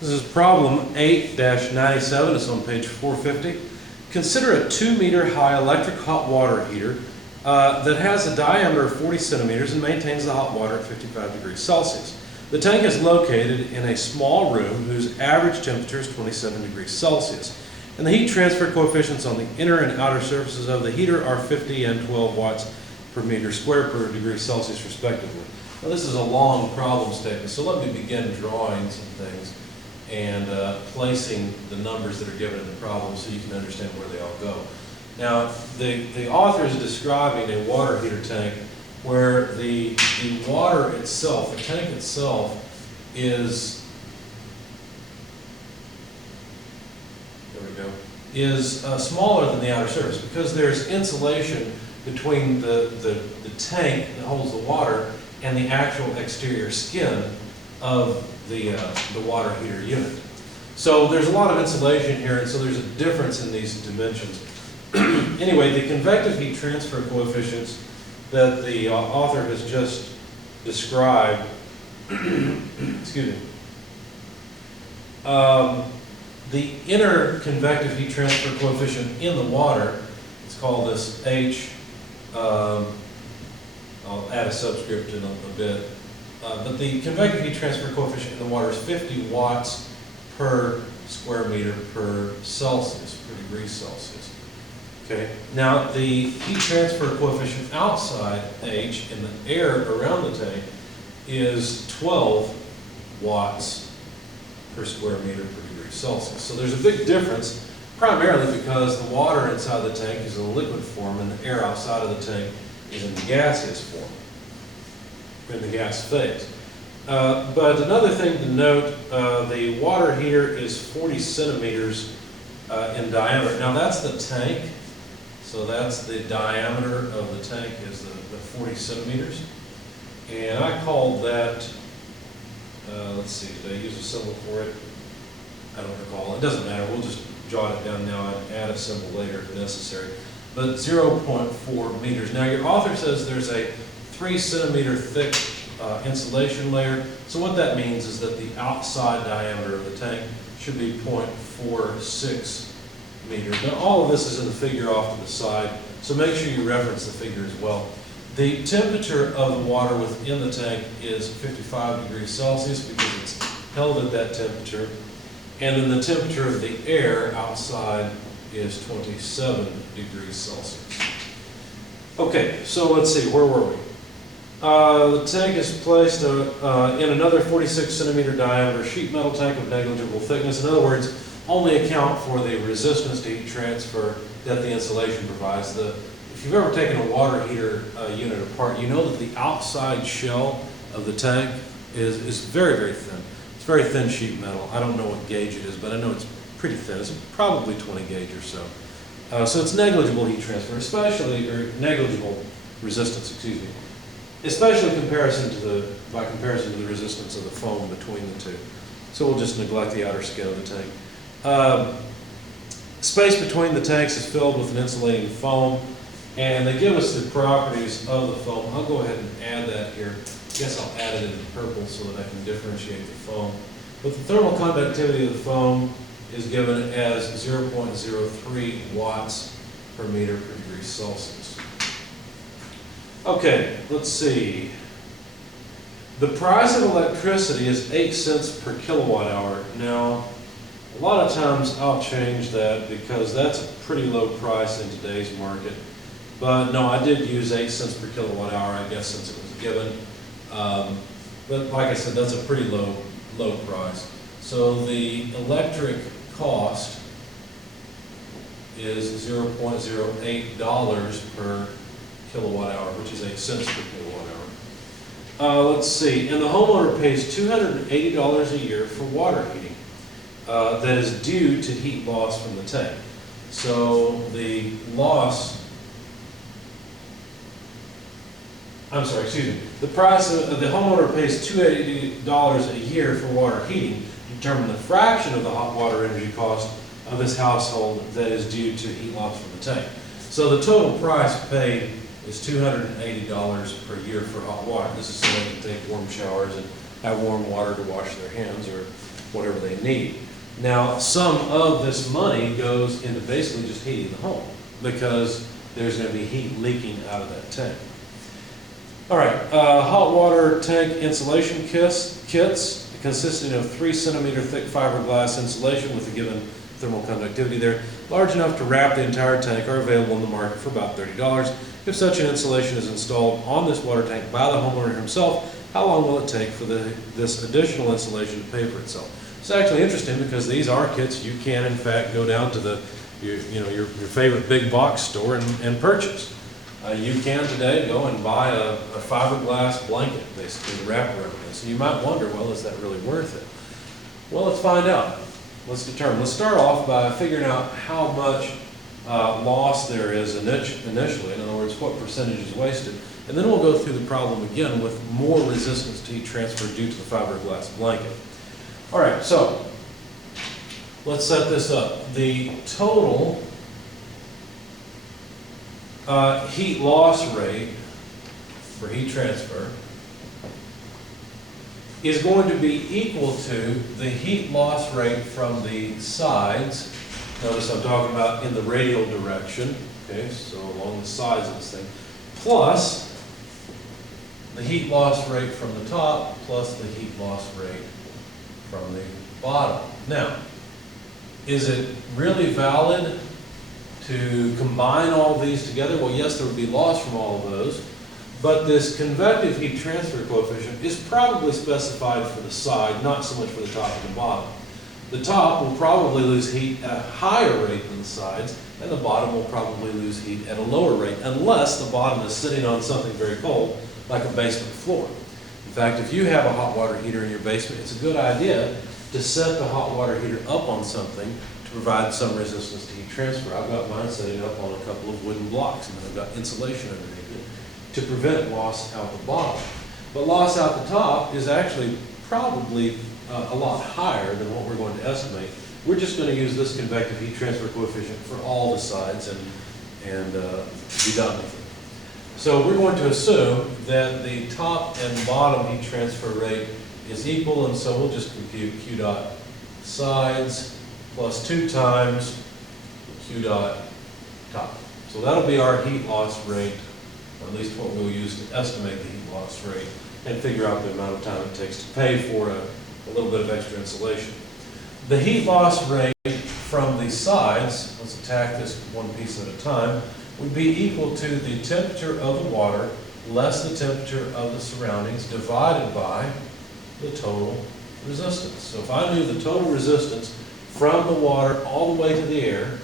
This is problem 8-97. It's on page 450. Consider a 2-meter high electric hot water heater that has a diameter of 40 centimeters and maintains the hot water at 55 degrees Celsius. The tank is located in a small room whose average temperature is 27 degrees Celsius. And the heat transfer coefficients on the inner and outer surfaces of the heater are 50 and 12 watts per meter squared per degree Celsius respectively. Now this is a long problem statement, so let me begin drawing some things and placing the numbers that are given in the problem so you can understand where they all go. Now the author is describing a water heater tank where the water itself, the tank itself, is smaller than the outer surface because there's insulation between the tank that holds the water and the actual exterior skin of the water heater unit. So there's a lot of insulation here, and so there's a difference in these dimensions. Anyway, the convective heat transfer coefficients that the author has just described, excuse me, the inner convective heat transfer coefficient in the water, it's called this H. I'll add a subscript in a bit. But the convective heat transfer coefficient in the water is 50 watts per square meter per Celsius, per degree Celsius. Okay. Now the heat transfer coefficient outside H in the air around the tank is 12 watts per square meter per degree Celsius. So there's a big difference, primarily because the water inside the tank is in a liquid form and the air outside of the tank is in the gaseous form, in the gas phase. But another thing to note, the water heater is 40 centimeters in diameter. Now that's the tank, so that's the diameter of the tank is the 40 centimeters. And I called that, let's see, did I use a symbol for it? I don't recall. It doesn't matter. We'll just jot it down now and add a symbol later if necessary. But 0.4 meters. Now your author says there's a 3 centimeter thick insulation layer. So what that means is that the outside diameter of the tank should be 0.46 meters. Now all of this is in the figure off to the side, so make sure you reference the figure as well. The temperature of the water within the tank is 55 degrees Celsius because it's held at that temperature. And then the temperature of the air outside is 27 degrees Celsius. Okay, so let's see, where were we? The tank is placed in another 46 centimeter diameter sheet metal tank of negligible thickness. In other words, only account for the resistance to heat transfer that the insulation provides. If you've ever taken a water heater unit apart, you know that the outside shell of the tank is very, very thin. It's very thin sheet metal. I don't know what gauge it is, but I know it's pretty thin. It's probably 20 gauge or so. So it's negligible heat transfer, or negligible resistance, excuse me, especially by comparison to the resistance of the foam between the two. So we'll just neglect the outer skin of the tank. Space between the tanks is filled with an insulating foam, and they give us the properties of the foam. I'll go ahead and add that here. I guess I'll add it in purple so that I can differentiate the foam. But the thermal conductivity of the foam is given as 0.03 watts per meter per degree Celsius. Okay, let's see. The price of electricity is 8 cents per kilowatt hour. Now, a lot of times I'll change that because that's a pretty low price in today's market. But no, I did use 8 cents per kilowatt hour, I guess, since it was given. But like I said, that's a pretty low price. So the electric cost is $0.08 per kilowatt hour, which is 8 cents per kilowatt hour. Let's see, and the homeowner pays $280 a year for water heating that is due to heat loss from the tank. So the loss, the price of the homeowner pays $280 a year for water heating to determine the fraction of the hot water energy cost of his household that is due to heat loss from the tank. So the total price paid is $280 per year for hot water. This is so they can take warm showers and have warm water to wash their hands or whatever they need. Now, some of this money goes into basically just heating the home because there's going to be heat leaking out of that tank. All right, hot water tank insulation kits consisting of 3 centimeter thick fiberglass insulation with a given thermal conductivity there, large enough to wrap the entire tank, are available in the market for about $30. If such an insulation is installed on this water tank by the homeowner himself, how long will it take for this additional insulation to pay for itself? It's actually interesting because these are kits you can in fact go down to your favorite big box store and purchase. You can today go and buy a fiberglass blanket, basically, to wrap around this. And you might wonder, well, is that really worth it? Well, let's find out. Let's determine. Let's start off by figuring out how much loss there is initially. In other words, what percentage is wasted. And then we'll go through the problem again with more resistance to heat transfer due to the fiberglass blanket. All right, so let's set this up. The total heat loss rate for heat transfer is going to be equal to the heat loss rate from the sides. Notice I'm talking about in the radial direction, okay, so along the sides of this thing, plus the heat loss rate from the top, plus the heat loss rate from the bottom. Now, is it really valid to combine all these together? Well, yes, there would be loss from all of those, but this convective heat transfer coefficient is probably specified for the side, not so much for the top and the bottom. The top will probably lose heat at a higher rate than the sides, and the bottom will probably lose heat at a lower rate, unless the bottom is sitting on something very cold, like a basement floor. In fact, if you have a hot water heater in your basement, it's a good idea to set the hot water heater up on something to provide some resistance to heat transfer. I've got mine setting up on a couple of wooden blocks, and then I've got insulation underneath it to prevent loss out the bottom. But loss out the top is actually probably a lot higher than what we're going to estimate. We're just going to use this convective heat transfer coefficient for all the sides and be done with it. So we're going to assume that the top and bottom heat transfer rate is equal, and so we'll just compute Q dot sides plus 2 times Q dot top. So that'll be our heat loss rate, or at least what we'll use to estimate the heat loss rate and figure out the amount of time it takes to pay for a little bit of extra insulation. The heat loss rate from the sides, let's attack this one piece at a time, would be equal to the temperature of the water less the temperature of the surroundings divided by the total resistance. So if I knew the total resistance from the water all the way to the air,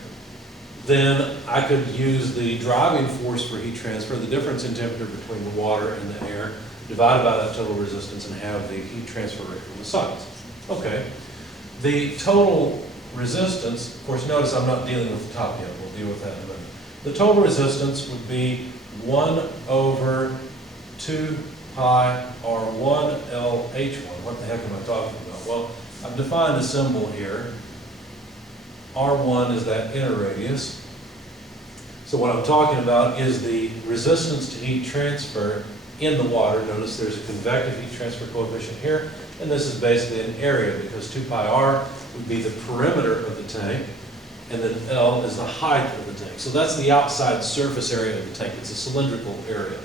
then I could use the driving force for heat transfer, the difference in temperature between the water and the air, divided by that total resistance, and have the heat transfer rate from the sides. Okay. The total resistance, of course, notice I'm not dealing with the top yet. We'll deal with that in a minute. The total resistance would be 1 over 2 pi R1 LH1. What the heck am I talking about? Well, I've defined a symbol here. R1 is that inner radius. So what I'm talking about is the resistance to heat transfer in the water. Notice there's a convective heat transfer coefficient here, and this is basically an area because 2 pi r would be the perimeter of the tank, and then L is the height of the tank. So that's the outside surface area of the tank. It's a cylindrical area.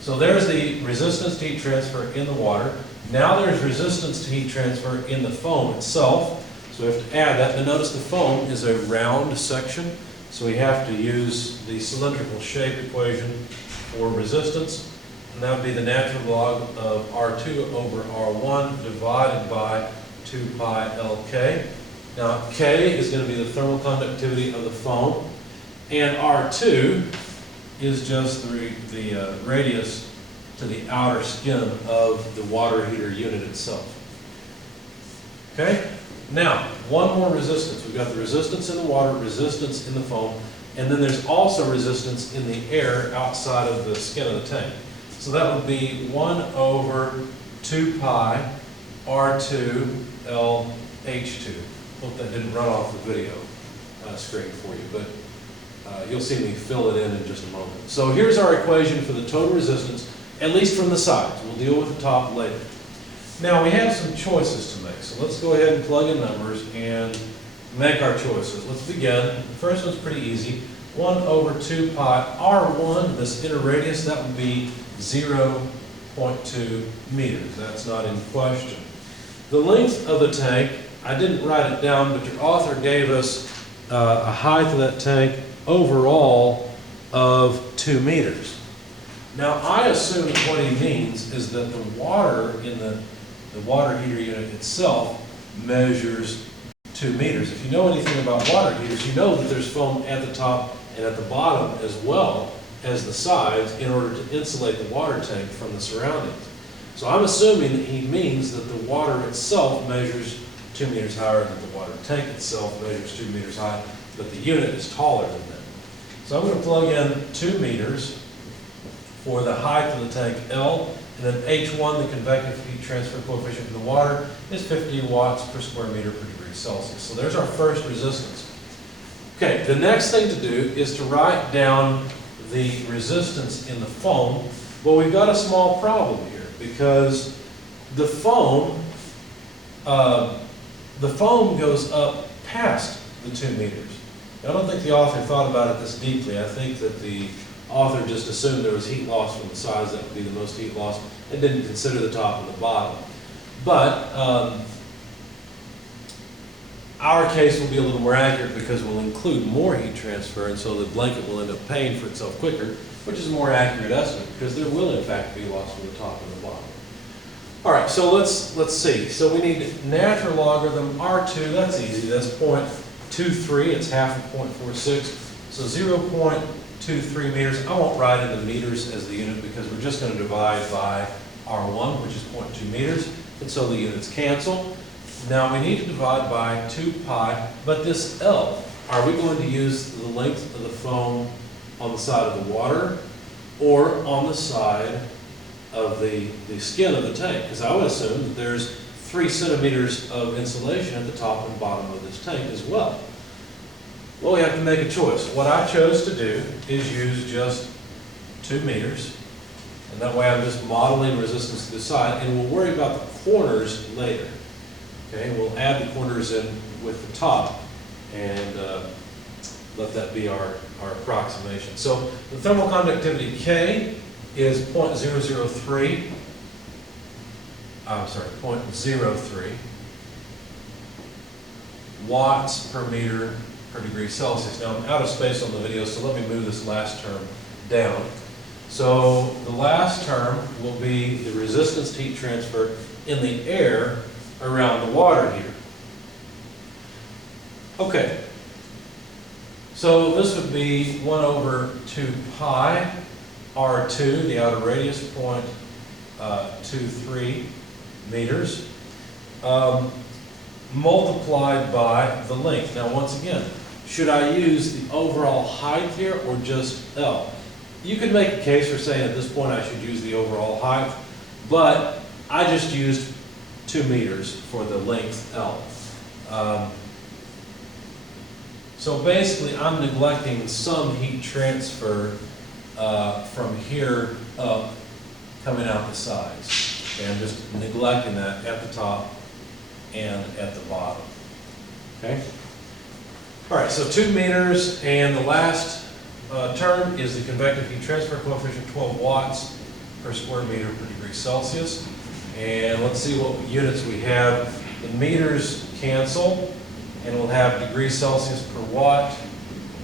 So there's the resistance to heat transfer in the water. Now there's resistance to heat transfer in the foam itself. So we have to add that. And notice the foam is a round section, so we have to use the cylindrical shape equation for resistance. And that would be the natural log of R2 over R1 divided by 2 pi Lk. Now, K is going to be the thermal conductivity of the foam, and R2 is just the radius to the outer skin of the water heater unit itself. Okay? Now, one more resistance. We've got the resistance in the water, resistance in the foam, and then there's also resistance in the air outside of the skin of the tank. So that would be 1 over 2 pi R2 LH2. Hope that didn't run off the video screen for you, but you'll see me fill it in just a moment. So here's our equation for the total resistance, at least from the sides. We'll deal with the top later. Now we have some choices to make, so let's go ahead and plug in numbers and make our choices. Let's begin. The first one's pretty easy. 1 over 2 pi R1, this inner radius, that would be 0.2 meters. That's not in question. The length of the tank, I didn't write it down, but your author gave us a height of that tank overall of 2 meters. Now I assume that what he means is that the water in the water heater unit itself measures 2 meters. If you know anything about water heaters, you know that there's foam at the top and at the bottom as well as the sides in order to insulate the water tank from the surroundings. So I'm assuming that he means that the water itself measures 2 meters higher, than the water tank itself measures 2 meters high, but the unit is taller than that. So I'm going to plug in 2 meters for the height of the tank L, and then H1, the convective heat transfer coefficient in the water, is 50 watts per square meter per degree Celsius. So there's our first resistance. Okay, the next thing to do is to write down the resistance in the foam. Well, we've got a small problem here because the foam goes up past the 2 meters. Now, I don't think the author thought about it this deeply. I think that the author just assumed there was heat loss from the sides, that would be the most heat loss, and didn't consider the top and the bottom. But our case will be a little more accurate because we'll include more heat transfer, and so the blanket will end up paying for itself quicker, which is a more accurate estimate because there will in fact be loss from the top and the bottom. All right, so let's see. So we need natural logarithm R2, that's easy, that's 0.23, it's half of 0.46, so 0.23 meters. I won't write in the meters as the unit because we're just going to divide by R1, which is 0.2 meters, and so the units cancel. Now we need to divide by 2 pi, but this L, are we going to use the length of the foam on the side of the water or on the side of the skin of the tank? Because I would assume that there's 3 centimeters of insulation at the top and bottom of this tank as well. Well, we have to make a choice. What I chose to do is use just 2 meters, and that way I'm just modeling resistance to the side, and we'll worry about the corners later. Okay, we'll add the corners in with the top and let that be our approximation. So the thermal conductivity K is 0.003 watts per meter per degree Celsius. Now I'm out of space on the video, so let me move this last term down. So the last term will be the resistance to heat transfer in the air around the water heater. Okay, so this would be 1 over 2 pi R2, the outer radius, 0.23 meters, multiplied by the length. Now once again, should I use the overall height here or just L? You could make a case for saying at this point I should use the overall height, but I just used 2 meters for the length L. So basically I'm neglecting some heat transfer from here up coming out the sides. Okay, I'm just neglecting that at the top and at the bottom. Okay? All right, so 2 meters, and the last term is the convective heat transfer coefficient, 12 watts per square meter per degree Celsius. And let's see what units we have. The meters cancel, and we'll have degrees Celsius per watt,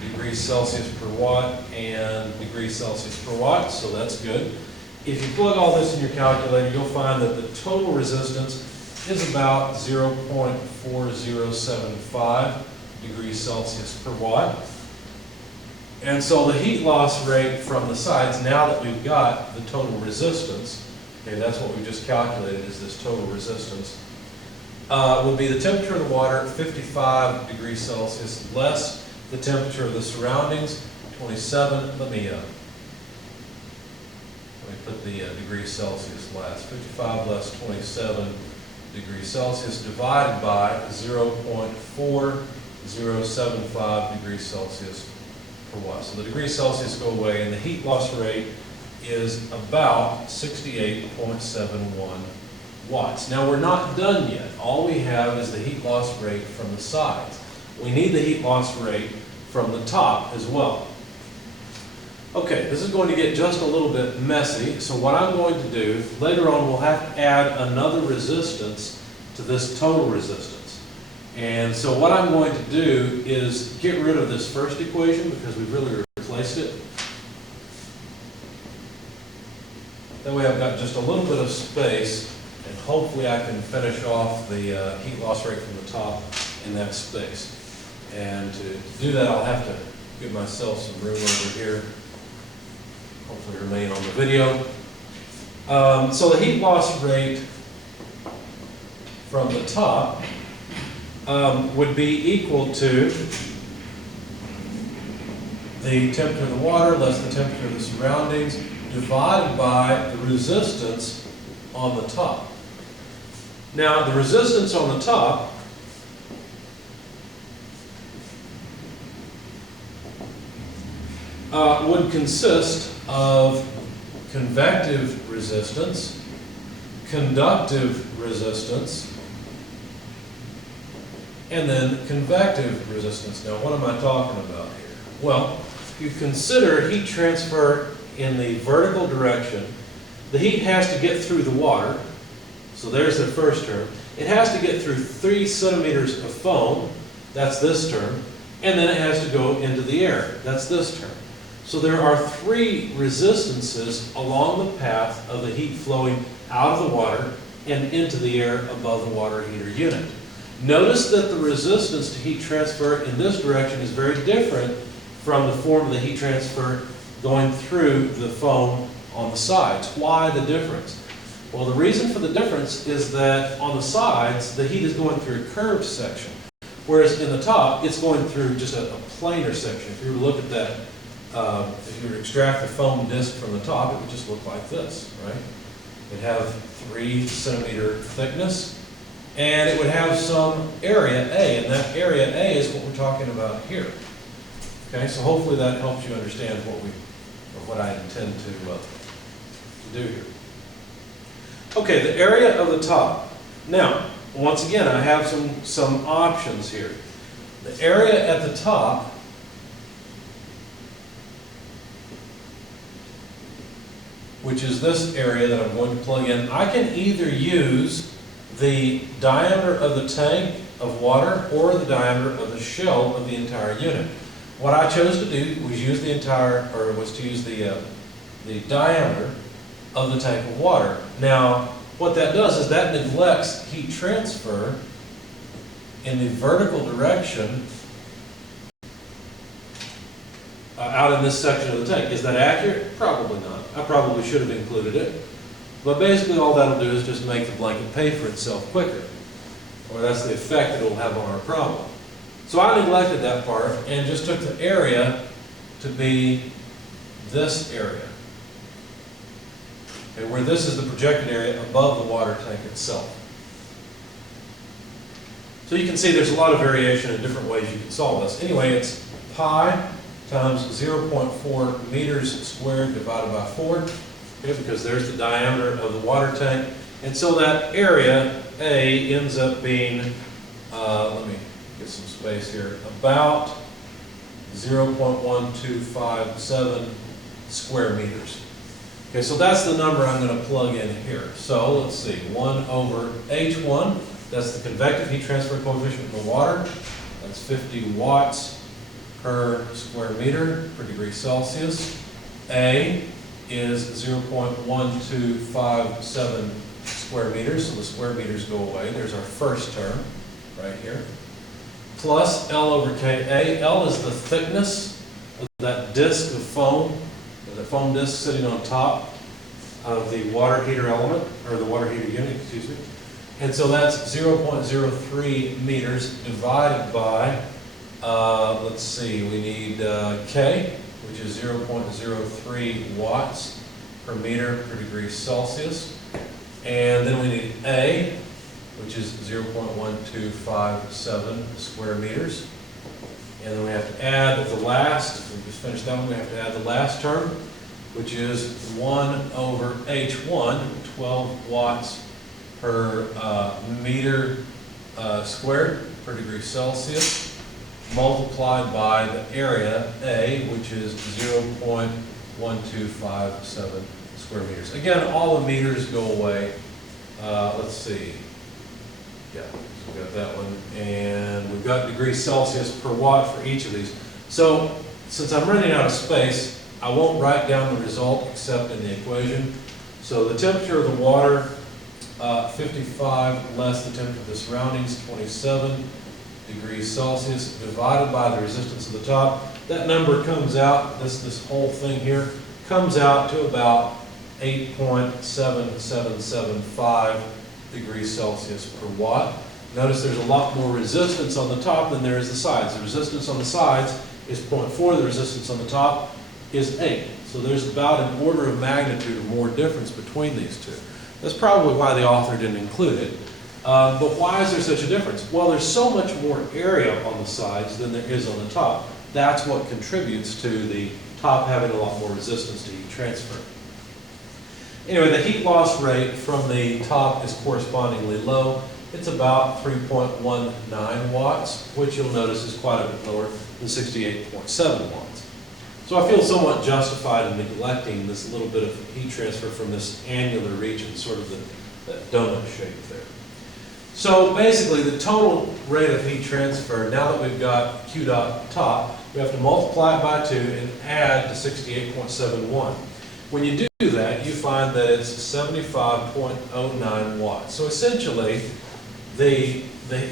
degrees Celsius per watt, and degrees Celsius per watt, so that's good. If you plug all this in your calculator, you'll find that the total resistance is about 0.4075 degrees Celsius per watt. And so the heat loss rate from the sides, now that we've got the total resistance, okay, that's what we just calculated, is this total resistance, would be the temperature of the water, 55 degrees Celsius, less the temperature of the surroundings, 27. Let me put the degrees Celsius last. 55 less 27 degrees Celsius divided by 0.4075 degrees Celsius per watt. So the degrees Celsius go away, and the heat loss rate is about 68.71 watts. Now we're not done yet. All we have is the heat loss rate from the sides. We need the heat loss rate from the top as well. Okay, this is going to get just a little bit messy, so what I'm going to do, later on we'll have to add another resistance to this total resistance. And so what I'm going to do is get rid of this first equation because we've really replaced it. That way I've got just a little bit of space, and hopefully I can finish off the heat loss rate from the top in that space. And to do that, I'll have to give myself some room over here. Hopefully remain on the video. So the heat loss rate from the top would be equal to the temperature of the water less the temperature of the surroundings divided by the resistance on the top. Now, the resistance on the top would consist of convective resistance, conductive resistance, and then convective resistance. Now, what am I talking about here? Well, if you consider heat transfer in the vertical direction, the heat has to get through the water. So there's the first term. It has to get through 3 centimeters of foam. That's this term. And then it has to go into the air. That's this term. So there are 3 resistances along the path of the heat flowing out of the water and into the air above the water heater unit. Notice that the resistance to heat transfer in this direction is very different from the form of the heat transfer going through the foam on the sides. Why the difference? Well, the reason for the difference is that on the sides, the heat is going through a curved section, whereas in the top, it's going through just a planar section. If you were to look at that, if you were to extract the foam disc from the top, it would just look like this, right? It would have 3 centimeter thickness, and it would have some area A, and that area A is what we're talking about here. Okay, so hopefully that helps you understand what I intend to do here. Okay, the area of the top. Now, once again, I have some options here. The area at the top which is this area that I'm going to plug in, I can either use the diameter of the tank of water or the diameter of the shell of the entire unit. What I chose to do was use the diameter of the tank of water. Now, what that does is that neglects heat transfer in the vertical direction out in this section of the tank. Is that accurate? Probably not. I probably should have included it. But basically all that'll do is just make the blanket pay for itself quicker. Or that's the effect that it'll have on our problem. So I neglected that part and just took the area to be this area. Okay, where this is the projected area above the water tank itself. So you can see there's a lot of variation in different ways you can solve this. Anyway, it's pi times 0.4 meters squared divided by 4, okay, because there's the diameter of the water tank. And so that area A ends up being, let me get some space here, about 0.1257 square meters. Okay, so that's the number I'm going to plug in here. So let's see, 1 over H1, that's the convective heat transfer coefficient in the water. That's 50 watts per square meter per degree Celsius. A is 0.1257 square meters, so the square meters go away. There's our first term right here. Plus L over Ka. L is the thickness of that disc of foam, the foam disc sitting on top of the water heater element, or the water heater unit, excuse me. And so that's 0.03 meters divided by, let's see, we need K, which is 0.03 watts per meter per degree Celsius. And then we need A, which is 0.1257 square meters. And then we have to add the last, we just finished that one, we have to add the last term, which is 1 over H1, 12 watts per meter squared per degree Celsius, multiplied by the area A, which is 0.1257 square meters. Again, all the meters go away. Let's see. Yeah, so we've got that one. And we've got degrees Celsius per watt for each of these. So since I'm running out of space, I won't write down the result except in the equation. So the temperature of the water, 55 less the temperature of the surroundings, 27 degrees Celsius, divided by the resistance of the top. That number comes out, this whole thing here, comes out to about 8.7775 degrees Celsius per watt. Notice there's a lot more resistance on the top than there is the sides. The resistance on the sides is 0.4, the resistance on the top is 8. So there's about an order of magnitude or more difference between these two. That's probably why the author didn't include it. But why is there such a difference? Well, there's so much more area on the sides than there is on the top. That's what contributes to the top having a lot more resistance to heat transfer. Anyway, the heat loss rate from the top is correspondingly low. It's about 3.19 watts, which you'll notice is quite a bit lower than 68.7 watts. So I feel somewhat justified in neglecting this little bit of heat transfer from this annular region, sort of that donut shape there. So basically, the total rate of heat transfer, now that we've got Q dot top, we have to multiply it by 2 and add to 68.71. When you do that, you find that it's 75.09 watts. So essentially, the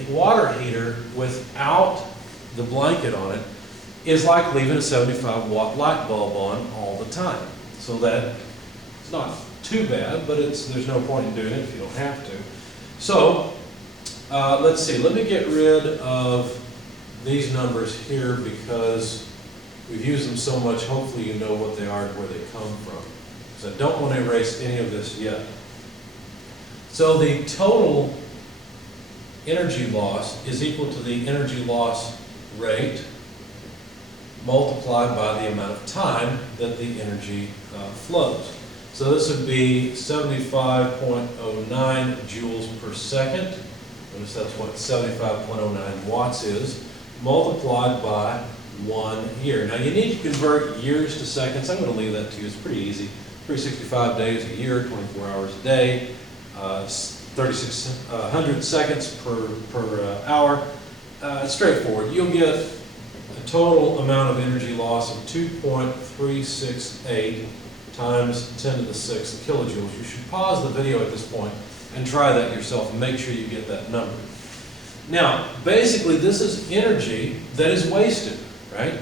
water heater without the blanket on it is like leaving a 75 watt light bulb on all the time. So that it's not too bad, but there's no point in doing it if you don't have to. So let's see, let me get rid of these numbers here because we've used them so much, hopefully you know what they are and where they come from. So I don't want to erase any of this yet. So the total energy loss is equal to the energy loss rate multiplied by the amount of time that the energy flows. So this would be 75.09 joules per second. Notice that's what 75.09 watts is, multiplied by 1 year. Now you need to convert years to seconds. I'm going to leave that to you. It's pretty easy. 365 days a year, 24 hours a day, 3,600 seconds per hour. It's straightforward. You'll get a total amount of energy loss of 2.368 times 10 to the 6th kilojoules. You should pause the video at this point and try that yourself and make sure you get that number. Now, basically, this is energy that is wasted, right?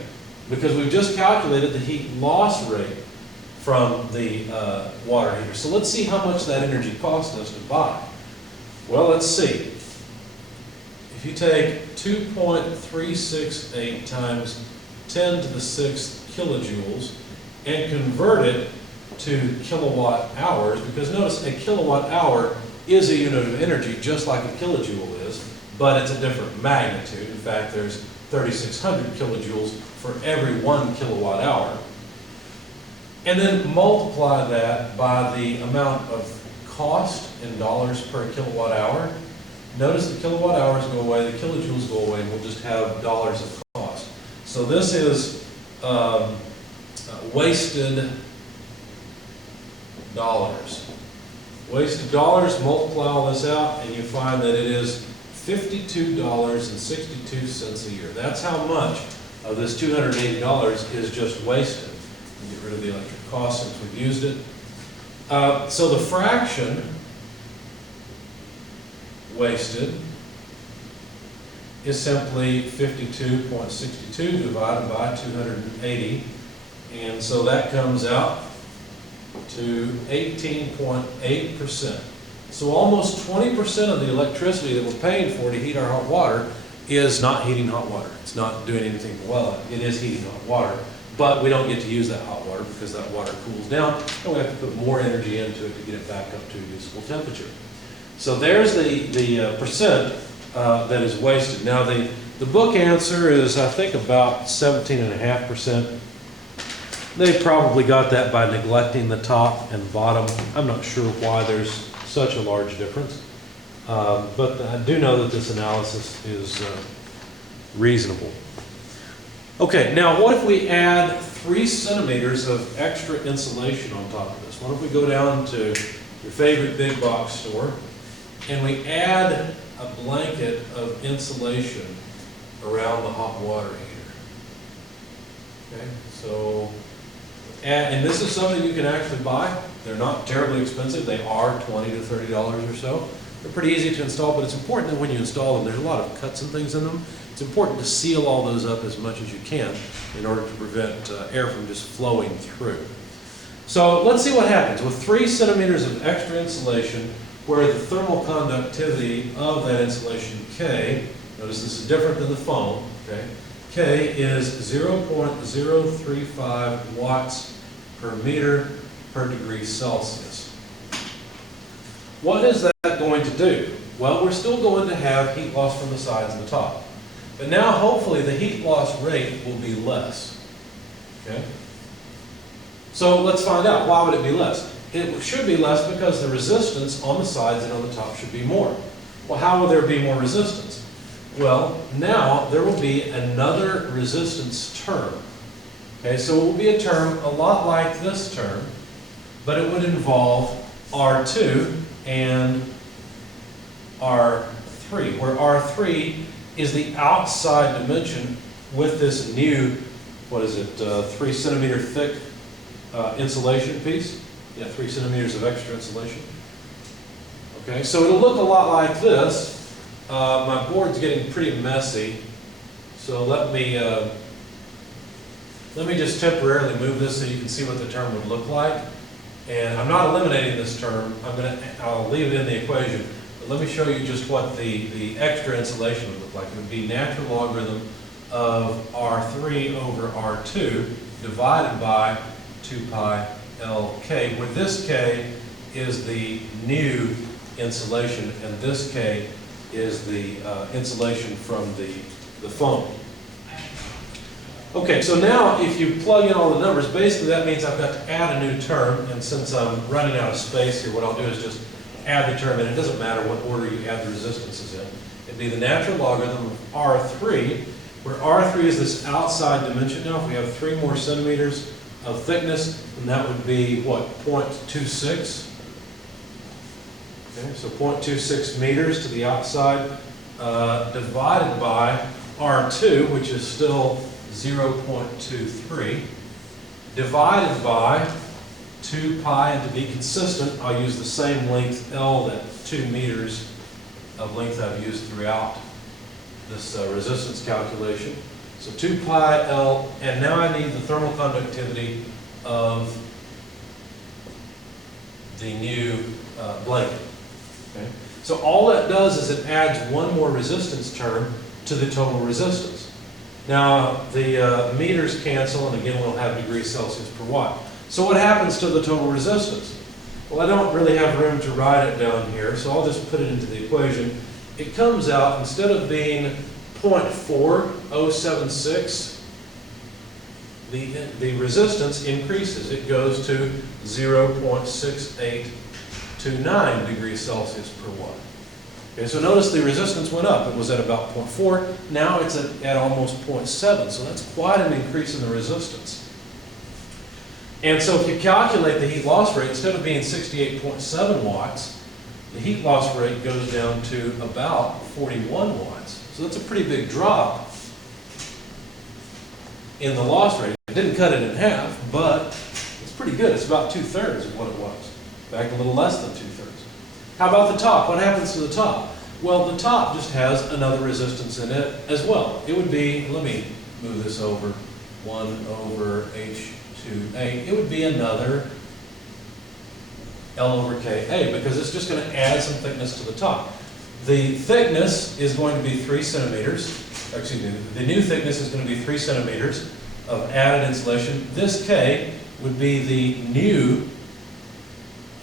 Because we've just calculated the heat loss rate from the water heater. So let's see how much that energy cost us to buy. Well, let's see. If you take 2.368 times 10 to the 6th kilojoules and convert it to kilowatt hours, because notice a kilowatt hour is a unit of energy just like a kilojoule is, but it's a different magnitude. In fact, there's 3,600 kilojoules for every 1 kilowatt hour. And then multiply that by the amount of cost in dollars per kilowatt hour. Notice the kilowatt hours go away, the kilojoules go away, and we'll just have dollars of cost. So this is wasted dollars. Wasted dollars, multiply all this out, and you find that it is $52.62 a year. That's how much of this $280 is just wasted. We'll get rid of the electric cost since we've used it. So the fraction wasted is simply 52.62 divided by 280. And so that comes out to 18.8%. So almost 20% of the electricity that we're paying for to heat our hot water is not heating hot water. It's not doing anything well. It is heating hot water, but we don't get to use that hot water because that water cools down, and we have to put more energy into it to get it back up to a usable temperature. So there's the percent that is wasted. Now the book answer is, I think, about 17.5%. They probably got that by neglecting the top and bottom. I'm not sure why there's such a large difference. But I do know that this analysis is reasonable. Okay, now what if we add 3 centimeters of extra insulation on top of this? What if we go down to your favorite big box store and we add a blanket of insulation around the hot water heater? Okay, so, and this is something you can actually buy. They're not terribly expensive. They are $20 to $30 or so. They're pretty easy to install, but it's important that when you install them, there's a lot of cuts and things in them. It's important to seal all those up as much as you can in order to prevent air from just flowing through. So let's see what happens with 3 centimeters of extra insulation, where the thermal conductivity of that insulation, K, notice this is different than the foam, okay? K is 0.035 watts per meter per degree Celsius. What is that going to do? Well, we're still going to have heat loss from the sides and the top. But now, hopefully, the heat loss rate will be less. Okay? So let's find out. Why would it be less? It should be less because the resistance on the sides and on the top should be more. Well, how will there be more resistance? Well, now there will be another resistance term. Okay, so it will be a term a lot like this term, but it would involve R2 and R3, where R3 is the outside dimension with this new, 3 centimeter thick insulation piece. Yeah, 3 centimeters of extra insulation. Okay, so it'll look a lot like this. My board's getting pretty messy, so let me just temporarily move this so you can see what the term would look like. And I'm not eliminating this term. I'll leave it in the equation. But let me show you just what the extra insulation would look like. It would be natural logarithm of R3 over R2 divided by 2 pi Lk, where this K is the new insulation and this K is the insulation from the foam. Okay, so now if you plug in all the numbers, basically that means I've got to add a new term, and since I'm running out of space here, what I'll do is just add the term in. It doesn't matter what order you add the resistances in. It'd be the natural logarithm of R3, where R3 is this outside dimension. Now, if we have 3 more centimeters of thickness, then that would be, what, 0.26? Okay, so 0.26 meters to the outside, divided by R2, which is still 0.23, divided by 2 pi, and to be consistent, I'll use the same length L, that 2 meters of length I've used throughout this resistance calculation. So 2 pi L, and now I need the thermal conductivity of the new blanket. Okay? So all that does is it adds one more resistance term to the total resistance. Now, the meters cancel, and again, we'll have degrees Celsius per watt. So what happens to the total resistance? Well, I don't really have room to write it down here, so I'll just put it into the equation. It comes out, instead of being 0.4076, the resistance increases. It goes to 0.6829 degrees Celsius per watt. Okay, so notice the resistance went up. It was at about 0.4. Now it's at almost 0.7. So that's quite an increase in the resistance. And so if you calculate the heat loss rate, instead of being 68.7 watts, the heat loss rate goes down to about 41 watts. So that's a pretty big drop in the loss rate. It didn't cut it in half, but it's pretty good. It's about 2/3 of what it was. In fact, a little less than 2/3. How about the top? What happens to the top? Well, the top just has another resistance in it as well. It would be, let me move this over, 1 over H2A. It would be another L over KA, because it's just going to add some thickness to the top. The thickness is going to be 3 centimeters. Excuse me, the new thickness is going to be 3 centimeters of added insulation. This K would be the new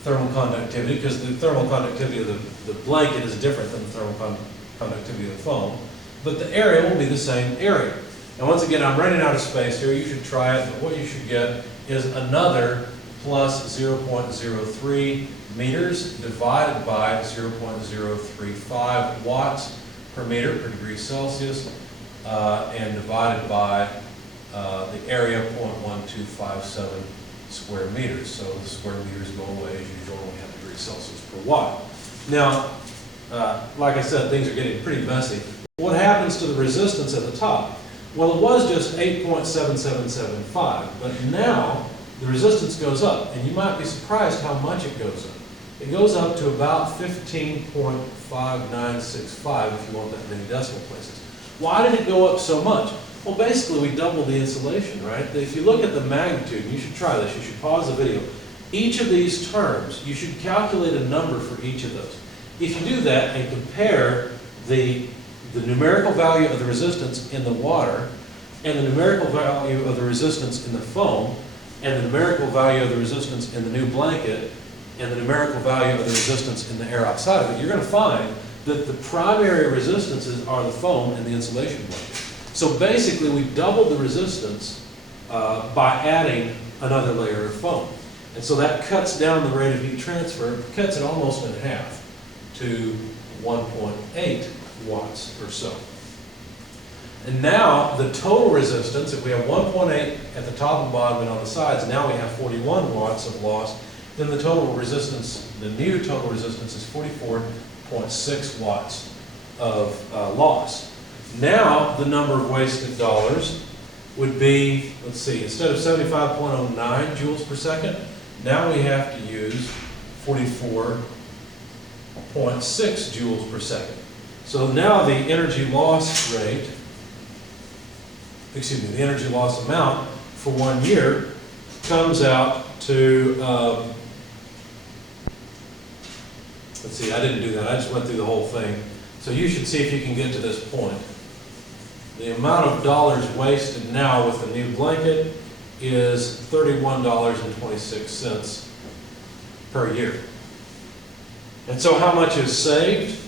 thermal conductivity, because the thermal conductivity of the blanket is different than the thermal conductivity of the foam, but the area will be the same area. And once again, I'm running out of space here. You should try it, but what you should get is another plus 0.03 meters divided by 0.035 watts per meter per degree Celsius, and divided by the area 0.1257 square meters. So the square meters go away as usual when we have degrees Celsius per watt. Now, like I said, things are getting pretty messy. What happens to the resistance at the top? Well, it was just 8.7775, but now the resistance goes up, and you might be surprised how much it goes up. It goes up to about 15.5965 if you want that many decimal places. Why did it go up so much? Well, basically we doubled the insulation, right? If you look at the magnitude, and you should try this, you should pause the video. Each of these terms, you should calculate a number for each of those. If you do that and compare the numerical value of the resistance in the water and the numerical value of the resistance in the foam and the numerical value of the resistance in the new blanket and the numerical value of the resistance in the air outside of it, you're going to find that the primary resistances are the foam and the insulation blanket. So basically we doubled the resistance by adding another layer of foam. And so that cuts down the rate of heat transfer, cuts it almost in half to 1.8 watts or so. And now the total resistance, if we have 1.8 at the top and bottom and on the sides, now we have 41 watts of loss, then the total resistance, the new total resistance is 44.6 watts of loss. Now the number of wasted dollars would be, let's see, instead of 75.09 joules per second, now we have to use 44.6 joules per second. So now the energy loss rate, the energy loss amount for 1 year comes out to, let's see, I didn't do that, I just went through the whole thing. So you should see if you can get to this point. The amount of dollars wasted now with the new blanket is $31.26 per year. And so how much is saved?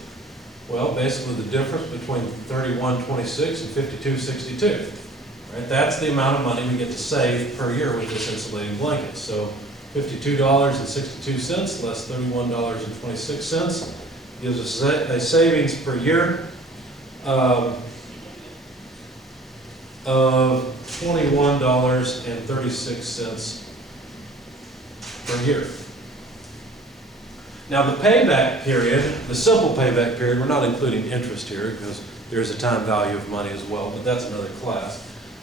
Well, basically the difference between $31.26 and $52.62. Right? That's the amount of money we get to save per year with this insulating blanket. So $52.62 less $31.26 gives us a savings per year of $21.36 per year. Now the payback period, the simple payback period, we're not including interest here because there's a time value of money as well, but that's another class.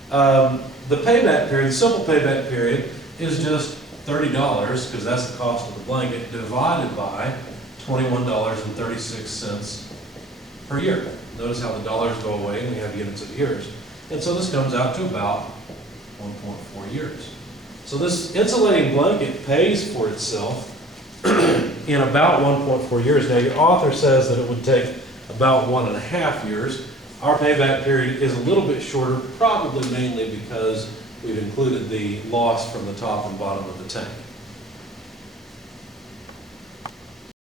The payback period, the simple payback period, is just $30 because that's the cost of the blanket divided by $21.36 per year. Notice how the dollars go away and we have units of years. And so this comes out to about 1.4 years. So this insulating blanket pays for itself in about 1.4 years. Now your author says that it would take about 1.5 years. Our payback period is a little bit shorter, probably mainly because we've included the loss from the top and bottom of the tank.